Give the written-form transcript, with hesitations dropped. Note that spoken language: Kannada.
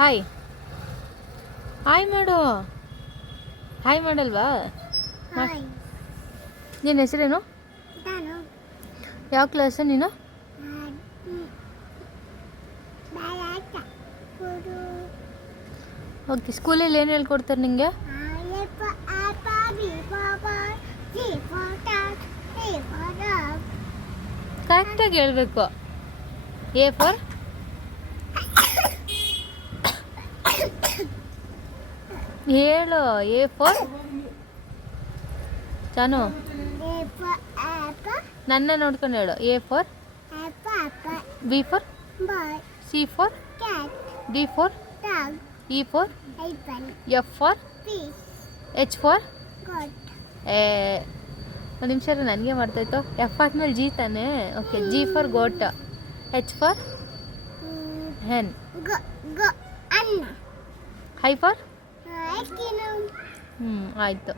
ಹಾಯ್ ಹಾಯ್ ಮಾಡು. ಹಾಯ್ ಮಾಡಲ್ವಾ? ಹಾಯ್ ನಿನ್ನ ಹೆಸರೇನು? ನಾನು ಯಾವ ಕ್ಲಾಸು ನೀನು? ಬಾಲಾಟ ಗುರು ಓಕೆ, ಸ್ಕೂಲಲ್ಲಿ ಏನು ಹೇಳ್ಕೊಡ್ತಾರೆ ನಿಂಗೆ? ಆಯಪ್ಪ ಆಪ ಬಿ ಪಾಪ ಜಿ ಫಾಟ ಸಿ ಫಾಟ ಕರೆಕ್ಟಾಗಿ ಹೇಳ್ಬೇಕು. ಎ ಫಾರ್ ಹೇಳು. ಎ ಫಾರ್ ಜಾನು, ಏಪ ಆಪ ನನ್ನ ನೋಡ್ಕೊಂಡು ಹೇಳು. ಎ ಫಾರ್ ಆಪ ಆಪ B for boy C for cat D for dog E for ಐಪನ್ F for fish H for goat ಒಂದು ನಿಮಿಷ ನನಗೆ ಮಾಡ್ತಾಯಿತ್ತು. ಎಫ್ ಆದ್ಮೇಲೆ ಜಿ ತಾನೆ. Okay, G for goat, H for hen, ಗ ಗ ಅನ್ನ ಹೈ ಫಾರ್ ಐಸ್ ಕ್ರೀಮ್ ಆಯಿತು.